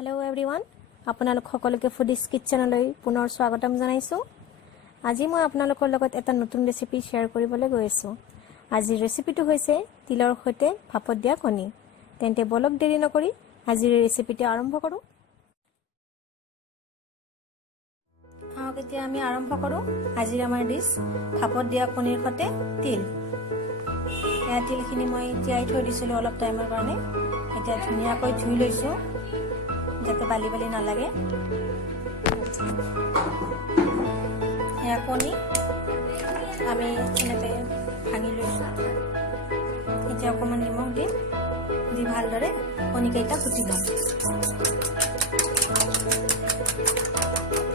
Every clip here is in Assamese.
हेलो एवरीवन আপোনালোক সকলোকে ফুডিজ কিচেনলৈ পুনৰ স্বাগতম জনাইছো। আজি মই আপোনালোকৰ লগত এটা নতুন ৰেচিপি শেয়াৰ কৰিবলৈ গৈ আছো। আজিৰ ৰেচিপিটো হৈছে তিলৰ সৈতে ভাপত দিয়া কণী। তেন্তে বলক দেৰি নকৰি আজিৰ ৰেচিপিটো আৰম্ভ কৰো। এতিয়া আমি আৰম্ভ কৰো আজিৰ আমাৰ ডিশ ভাপত দিয়া কণীৰ সৈতে তিল। এই তিলখিনি মই তিয়াই থৈ দিছিলো অলপ টাইমৰ কাৰণে। এতিয়া ধুনীয়াকৈ ধুই লৈছো যাতে বালি বালি না লাগে। এয়া কণী আমি এনেকৈ ভাঙি লৈছো। এতিয়া অকণমান নিমখ দিম, দি ভালদৰে কণীকেইটা কুটি ল'ম।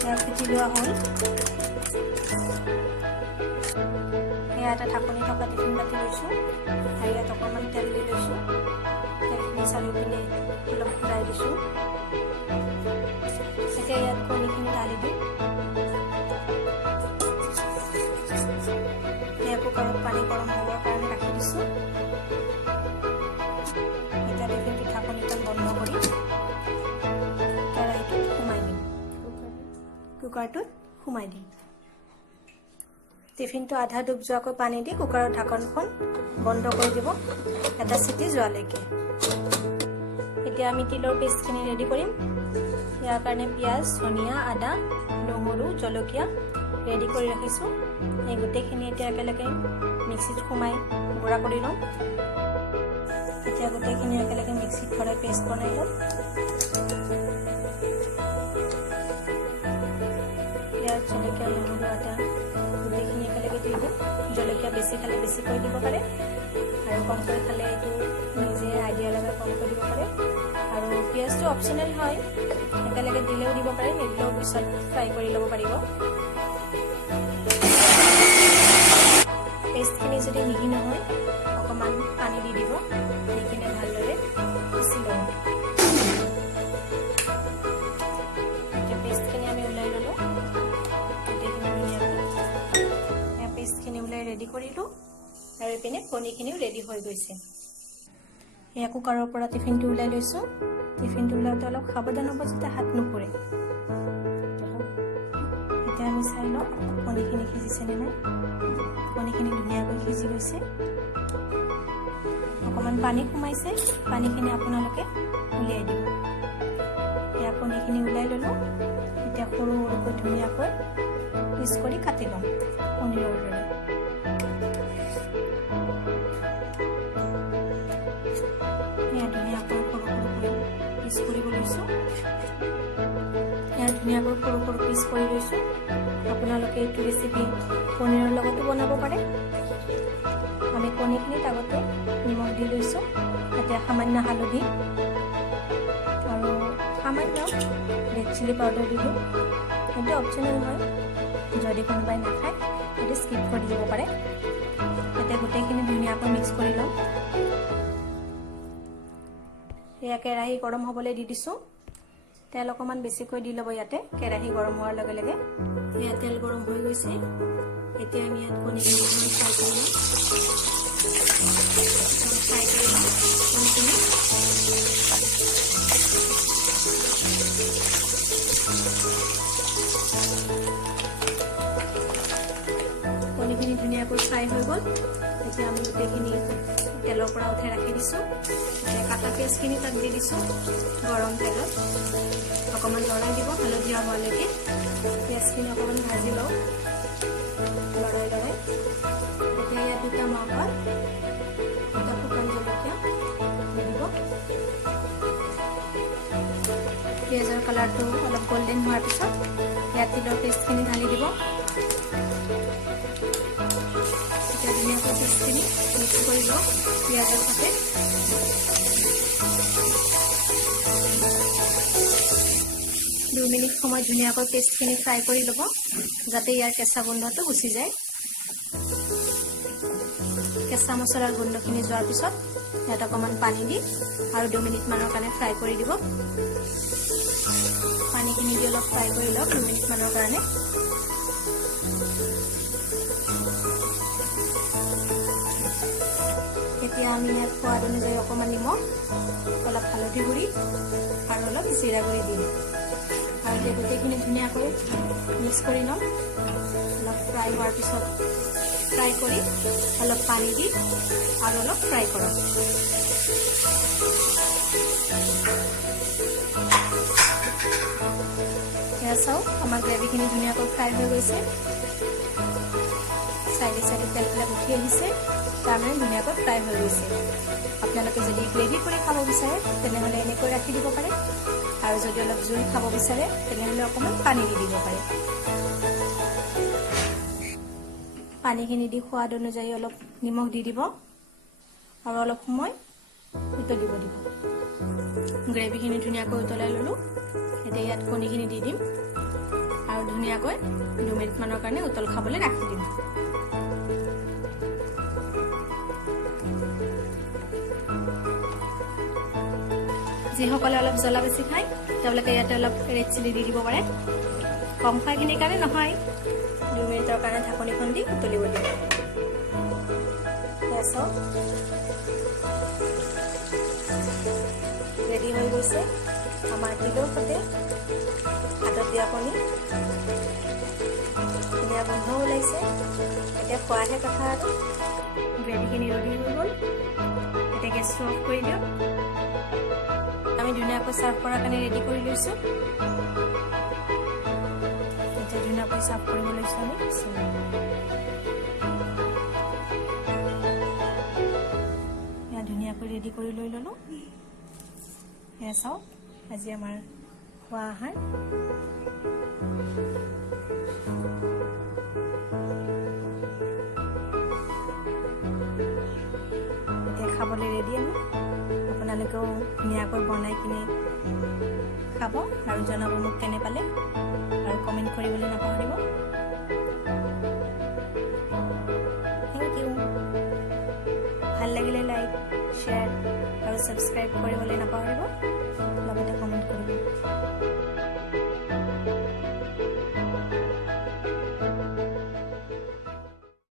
এয়া কুটি লোৱা হ'ল। এয়া এটা ঢাকনি থকা টিফিন বাতি লৈছো আৰু ইয়াত অকণমান তেল দি লৈছো। তেলখিনি চালি পিনে অলপ ঘূৰাই দিছো। এতিয়া ইয়াত কণীখিনি ঢালি দিম। এয়া কুকাৰত পানী গৰম হ'বৰ কাৰণে ৰাখি দিছো। এতিয়া টিফিনটো ঢাকনিখন বন্ধ কৰি কেৰাহীটোত সোমাই দিম। কুকাৰটোত সোমাই দিম। টিফিনটো আধা ডুব যোৱাকৈ পানী দি কুকাৰৰ ঢাকনখন বন্ধ কৰি দিব এটা চিটি যোৱালৈকে। এতিয়া আমি তিলৰ পেষ্টখিনি ৰেডি কৰিম। ইয়াৰ কাৰণে পিঁয়াজ, ধনিয়া, আদা, নহৰু, জলকীয়া ৰেডি কৰি ৰাখিছোঁ। এই গোটেইখিনি এতিয়া একেলগে মিক্সিত সোমাই গুড়া কৰি ল'ম। এতিয়া গোটেইখিনি একেলগে মিক্সিত ভৰাই পেষ্ট বনাই ল'ম। পিঁয়াজ, জলকীয়া, নহৰু, আদা গোটেইখিনি একেলগে দি দিম। জলকীয়া বেছি খালে বেছিকৈ দিব পাৰে আৰু কমকৈ খালে এইটো নিজে আইডিয়া লগাই কমকৈ দিব পাৰে। আৰু পিঁয়াজটো অপশ্যনেল হয়, একেলগে দিলেও দিব পাৰে, নিদিলেও পিছত ফ্ৰাই কৰি ল'ব পাৰিব। পেষ্টখিনি যদি মিহি নহয় অকণমান পানী দি দিব, দি কিনে ভালদৰে পিচি ল'ব। এতিয়া পেষ্টখিনি আমি ওলাই ল'লোঁ। গোটেইখিনি ধুনীয়াকৈ পেষ্টখিনি ওলাই ৰেডি কৰিলোঁ আৰু এইপিনে কণীখিনিও ৰেডি হৈ গৈছে। এয়া কুকাৰৰ পৰা টিফিনটো ওলাই লৈছোঁ। টিফিনটো ওলাওঁতে অলপ সাৱধান হ'ব যাতে হাত নুপুৰে। এতিয়া আমি চাই লওঁ কণীখিনি সিজিছেনে নাই। কণীখিনি ধুনীয়াকৈ সিজি গৈছে। অকণমান পানী সোমাইছে, পানীখিনি আপোনালোকে উলিয়াই দিব। এয়া কণীখিনি ওলাই ল'লোঁ। এতিয়া সৰু সৰুকৈ ধুনীয়াকৈ পিচ কৰি কাটি ল'ম পনীৰৰ দৰে। এয়া ধুনীয়াকৈ সৰু সৰুকৈ পিচ কৰিব লৈছোঁ। এয়া ধুনীয়াকৈ সৰু সৰু পিচ কৰি লৈছোঁ। আপোনালোকে এইটো ৰেচিপি পনীৰৰ লগতো বনাব পাৰে। আমি কণীখিনিত আগতে নিমখ দি লৈছোঁ। এতিয়া সামান্য হালধি আৰু সামান্য ৰেড চিলি পাউডাৰ দি দিওঁ। সেইটো অপশ্যনেল হয়, যদি কোনোবাই নাখায় সেইটো স্কিপ কৰি দিব পাৰে। এতিয়া গোটেইখিনি ধুনীয়াকৈ মিক্স কৰি ল'ম। এয়া কেৰাহী গৰম হ'বলৈ দি দিছোঁ। তেল অকণমান বেছিকৈ দি ল'ব ইয়াতে কেৰাহী গৰম হোৱাৰ লগে লগে। এয়া তেল গৰম হৈ গৈছে। এতিয়া আমি ইয়াত কণীখিনি ফ্ৰাই কৰি ল'ম। ফ্ৰাই কৰি ল'ম কণীখিনি। কণীখিনি ধুনীয়াকৈ ফ্ৰাই হৈ গ'ল। এতিয়া আমি গোটেইখিনি তেলৰ পৰা উঠাই ৰাখি দিছোঁ। এতিয়া কাটা পেষ্টখিনি তাত দি দিছোঁ গৰম তেলত। অকণমান লৰাই দিব হালধীয়া হোৱালৈকে। পেষ্টখিনি অকণমান ভাজি লওঁ লৰাই লৰাই। এতিয়া ইয়াত দুটা মাহপাত, দুটা শুকান জলকীয়া দি দিব। পিঁয়াজৰ কালাৰটো অলপ গল্ডেন হোৱাৰ পিছত ইয়াত তিলৰ পেষ্টখিনি ঢালি দিব। এতিয়া ধুনীয়াকৈ পেষ্টখিনি মিক্স কৰি লওঁ পিঁয়াজৰ সৈতে। দুই মিনিট সময় ধুনীয়াকৈ পেষ্টখিনি ফ্ৰাই কৰি ল'ব যাতে ইয়াৰ কেঁচা গোন্ধটো গুচি যায়। কেঁচা মছলাৰ গোন্ধখিনি যোৱাৰ পিছত ইয়াত অকণমান পানী দি আৰু 2 মিনিটমানৰ কাৰণে ফ্ৰাই কৰি দিব। পানীখিনি দি অলপ ফ্ৰাই কৰি লওক 2 মিনিটমানৰ কাৰণে। এতিয়া আমি ইয়াত সোৱাদ অনুযায়ী অকণমান নিমখ, অলপ হালধি গুড়ি আৰু অলপ জিৰা গুড়ি দিম। আৰু এতিয়া গোটেইখিনি ধুনীয়াকৈ মিক্স কৰি ল'ম। অলপ ফ্ৰাই হোৱাৰ পিছত ফ্ৰাই কৰি অলপ পানী দি আৰু অলপ ফ্ৰাই কৰক। এয়া চাওক, আমাৰ গ্ৰেভিখিনি ধুনীয়াকৈ ফ্ৰাই হৈ গৈছে। চাইডে চাইডে তেলবিলাক উঠি আহিছে, তাৰমানে ধুনীয়াকৈ ফ্ৰাই হৈ গৈছে। আপোনালোকে যদি গ্ৰেভি কৰি খাব বিচাৰে তেনেহ'লে এনেকৈ ৰাখি দিব পাৰে, আৰু যদি অলপ জোল খাব বিচাৰে তেনেহ'লে অকণমান পানী দি দিব পাৰে। পানীখিনি দি সোৱাদ অনুযায়ী অলপ নিমখ দি দিব আৰু অলপ সময় উতলিব দিব। গ্ৰেভিখিনি ধুনীয়াকৈ উতলাই ল'লোঁ। এতিয়া ইয়াত কণীখিনি দি দিম আৰু ধুনীয়াকৈ 2 মিনিটমানৰ কাৰণে উতল খাবলৈ ৰাখি দিম। যিসকলে অলপ জ্বলা বেছি খায় তেওঁলোকে ইয়াতে অলপ ৰেড চিলি দি দিব পাৰে। কম খোৱাখিনিৰ কাৰণে নহয়, 2 মিনিটৰ কাৰণে ঢাকনিখন দি উতলিব দিব। ৰেডি হৈ গৈছে আমাৰ তিলৰ সৈতে হাতত দিয়া কণী। ধুনীয়া গোন্ধ ওলাইছে। এতিয়া খোৱাহে কথা আৰু। গ্ৰেভিখিনি ৰেডি হৈ গ'ল। এতিয়া গেছটো অফ কৰি দিয়ক। আমি ধুনীয়াকৈ চাৰ্ভ কৰাৰ কাৰণে ৰেডি কৰি লৈছোঁ। এতিয়া ধুনীয়াকৈ চাৰ্ভ কৰিব লৈছোঁ আমি। এয়া ধুনীয়াকৈ ৰেডি কৰি লৈ ল'লোঁ। এয়া চাওক, আজি আমাৰ খোৱা আহাৰ। এতিয়া খাবলৈ ৰেডি আমি। আপোনালোকেও ধুনীয়াকৈ বনাই কিনে খাব আৰু জনাব মোক কেনে পালে, আৰু কমেণ্ট কৰিবলৈ নাপাহৰিব। Thank you. ভাল লাগিলে লাইক, শ্বেয়াৰ আৰু ছাবস্ক্ৰাইব কৰিবলৈ নাপাহৰিব, লগতে কমেণ্ট কৰিব।